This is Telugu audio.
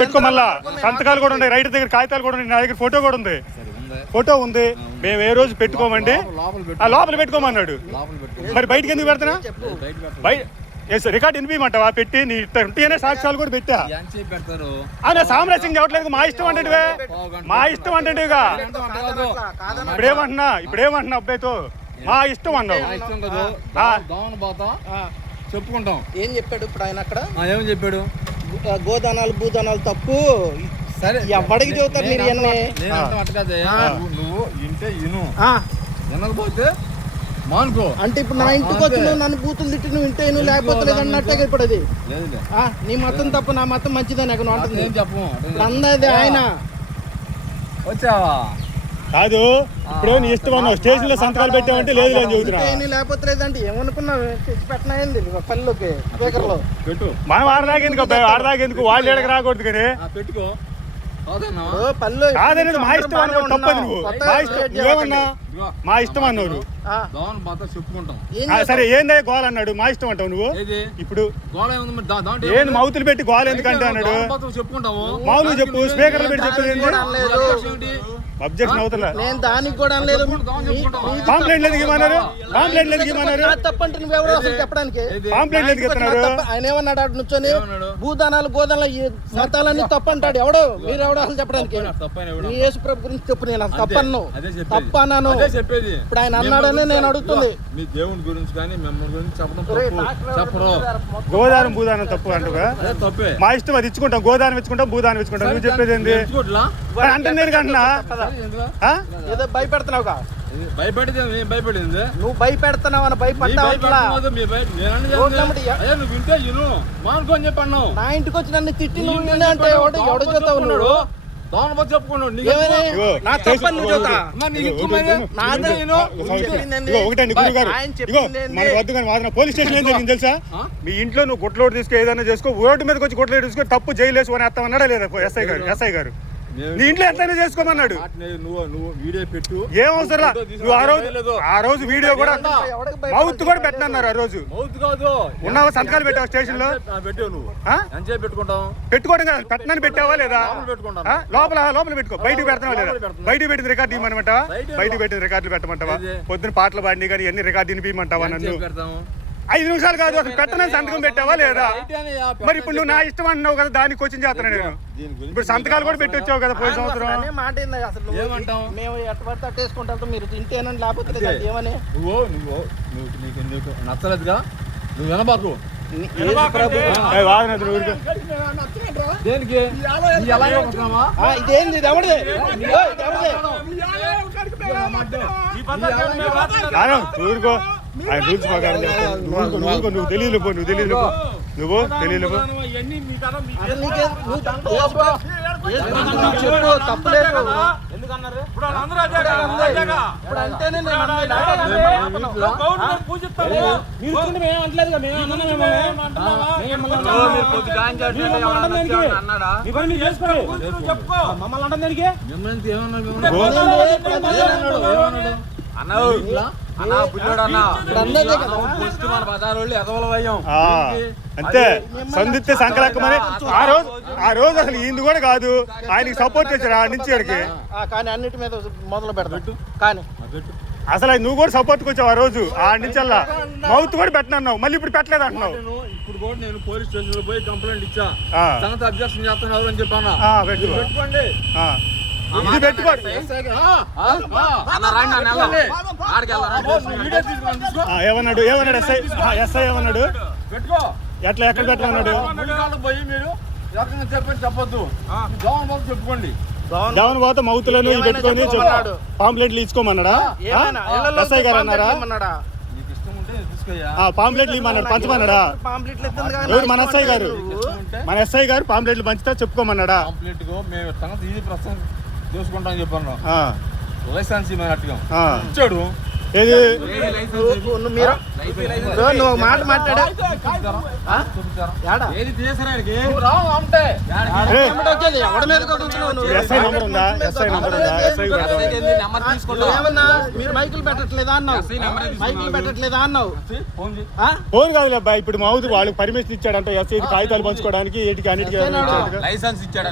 పెట్టుకో మళ్ళా సంతకాలు కూడా ఉన్నాయి, రైటర్ దగ్గర కాగితాలు కూడా ఉన్నాయి, నా దగ్గర ఫోటో కూడా ఉంది, ఫోటో ఉంది. మేము ఏ రోజు పెట్టుకోమండి లోపల పెట్టుకోమన్నాడు. మరి బయటకి ఎందుకు పెడతానా? రికార్డు వినిపించమంటావా? పెట్టి నీ ఉంటేనే సాక్ష్యాలు కూడా పెట్టా. ఆయన సామరస్యం చెప్పట్లేదు. మా ఇష్టం అంటే మా ఇష్టం అంటే ఇప్పుడేమంటున్నా అబ్బాయితో మా ఇష్టం అన్నావు. చెప్పుకుంటాం. ఏం చెప్పాడు ఇప్పుడు ఆయన అక్కడ? ఏమని చెప్పాడు? గోదానాలు భూదానాలు తప్పు. సరే ఎవడికి చెబుతారు మీరు ఇవన్నీ? నువ్వు ఇంటే ఇను, వినకపోతే మానుకో. అంటే ఇప్పుడు నా ఇంటికి వచ్చి నువ్వు నన్ను బూతులు తిట్టి నువ్వు ఇంటే నువ్వు లేకపోతే లేదన్నట్టే ఇప్పుడు అది నీ మతం తప్పు నా మతం మంచిదని అక్కడ ఉంటుంది. చెప్పు అందది ఆయన వచ్చావా కాదు. ఇప్పుడే నీ ఇష్టం అన్నావు. స్టేషన్ లో సంతకాలు పెట్టావంటే లేదు అని చెబుతున్నా. లేకపోతే లేదంటే ఏమనుకున్నావు? పెట్టినాయింది పల్లెకి స్పీకర్ లో పెట్టు. మనం ఆడదాకెందుకు వాళ్ళు ఎడకి రాకూడదు కానీ పెట్టుకో. కాదనేది మా ఇష్టం అన్నావు. తప్పదు నువ్వు. మా ఇష్టం ఏమన్నా మా ఇష్టం అన్నారు. చెప్పుకుంటాం. సరే ఏందే గోల అన్నాడు. మా ఇష్టం అంటావు నువ్వు. ఇప్పుడు ఏంది మౌతులు పెట్టి గోల ఎందుకంటే అన్నాడు. మామూలు చెప్పు. స్పీకర్లు పెట్టి చెప్పేది అబ్జెక్షన్ అవుతుందా? నేను దానికి కూడా లేదు. పాంప్లెంట్లు ఎందుకు ఇవ్వమన్నారు? పాంప్లెంట్లు ఎందుకు ఇవ్వమన్నారు? తప్పంటే నువ్వెవరో అసలు చెప్పడానికి. పాంప్లెంట్లు ఎందుకు ఇస్తున్నారు? ఆయన ఏమన్నాడు అటు నుంచొని? భూదానాలు గోదానాలు మతాలన్నీ తప్పంటాడు. ఎవడో మీరు ఎవడో అసలు చెప్పడానికి? నీ యేసు ప్రభు గురించి చెప్పు. నేను అసలు తప్పన్నాను. ఇప్పుడు ఆయన అన్నాడని నేను అడుగుతుంది. మీ దేవుని గురించి కానీ మిమ్మల్ని గురించి చెప్పరు. గోదానం భూదానం తప్పు అంటుగా. మా ఇష్టం అది ఇచ్చుకుంటాం. గోదానం ఇచ్చుకుంటాం, భూదానం ఇచ్చుకుంటాం. నువ్వు చెప్పేది ఏంది అంటే నేను అంటున్నా ఏదో భయపెడుతున్నావుగా. భయపడింది నువ్వు భయపెడుతున్నావు అని భయపడ్డావు. నా ఇంటికి వచ్చి నన్ను తిట్టి నువ్వు అంటే ఎవడో చెప్తావు ఉన్నాడు. పోలీస్ స్టేషన్ ఏం జరిగింది తెలుసా? మీ ఇంట్లో నువ్వు గుట్లోడు తీసుకో, ఏదైనా చేసుకో, రోడ్డు మీదకి వచ్చి గుట్లోడు తీసుకో, తప్పు జైలు వేసుకొని వేస్తామన్నాడా లేదా ఎస్ఐ గారు? నీ ఇంట్లో ఎంతైనా చేసుకోమన్నాడు. ఏం అవసరం? నువ్వు ఆ రోజు వీడియో కూడా మౌత్ కూడా పెట్టనన్నారు. ఆ రోజు ఉన్నావా? సంతకాలు పెట్టావా స్టేషన్ లో? పెట్టుకోవడం కదా, పెట్టనని పెట్టావా లేదా? లోపల పెట్టుకో. బయటకు పెడతావా లేదా? బయటకు పెట్టిన రికార్డు ఇవ్వమంటావా? బయటకు పెట్టిన రికార్డులు పెట్టమంటావా? పొద్దున పాటలు పాడిని కానీ ఎన్ని రికార్డు వినిపించమంటావా? నన్ను 5 నిమిషాలు కాదు అసలు పెట్టనని సంతకం పెట్టావా లేదా? మరి ఇప్పుడు నువ్వు నా ఇష్టం అంటున్నావు కదా, దానికి కోచింగ్ చేస్తున్నా నేను. ఇప్పుడు సంతకాలు కూడా పెట్టి వచ్చావు కదా పోయిన సంవత్సరం. నచ్చలేదుగా నువ్వు వినబాకు. దేనికి ఇదేంది? ఊరుకో. ఆయన రూల్స్ ప్రకారం నువ్వు తెలియదు నువ్వు తెలియదు. తప్పలేదు. అంతే సందిత్తే సంకలక్కమని ఆ రోజు అసలు ఈయన కూడా కాదు, ఆయనకి సపోర్ట్ చేశారు ఆ నుంచి ఇక్కడికి. కానీ అన్నిటి మీద మొదలు పెడతాడు. కానీ అసలు నువ్వు కూడా సపోర్ట్కి వచ్చావు ఆ రోజు. ఆ నుంచి అలా మౌత్ కూడా పెట్టనన్నావు, మళ్ళీ ఇప్పుడు పెట్టలేదు అంటున్నావు. ఇప్పుడు కూడా నేను పోలీస్ స్టేషన్ లో పోయి కంప్లైంట్ ఇచ్చా. సంగతి అబ్జెక్షన్ చేస్తున్నారు అని చెప్పాను. పెట్టుకోండి. ఇది పెట్టుకోండి. ఏమన్నాడు ఎస్ఐ ఏమన్నాడు? పెట్టుకో. ఎట్లా ఎక్కడ పెట్టమన్నాడు? పోయి మీరు చెప్పొద్దు, చెప్పుకోండి. జవన్ పోతే మౌతులను పెట్టుకొని పాంప్లెట్లు ఇచ్చుకోమన్నాడా? ఎస్ఐ గారు అన్నారా? పాంప్లెట్లు ఇవ్వమన్నాడు, పంచమన్నాడా? ఎవరు? మన ఎస్ఐ గారు పాంప్లెట్లు పంచితే చెప్పుకోమన్నాడా? చూసుకుంటాం చెప్పాను. లైసెన్స్ ఇచ్చాడు. ఏది నువ్వు మాట మాట్లాడా ఏది తీసారా ఆయనకి? నువ్వు రావు అంటే ఏ, ఎవడి మీద కొడుతున్నావు నువ్వు? ఎస్ఐ నంబర్ ఉందా? ఎస్ఐ నంబర్ ఉందా? ఎస్ఐ ఏమన్నా మీరు మైకులు పెట్టట్లేదా అన్నావు, మైకులు పెట్టట్లేదా అన్నావు. ఫోన్ కాదులే అబ్బాయి, ఇప్పుడు మా ఊరు వాళ్ళకి పర్మిషన్ ఇచ్చాడంట ఎస్ఐ కాగితాలు పంచుకోవడానికి వీటికి అన్నిటికీ లైసెన్స్ ఇచ్చాడు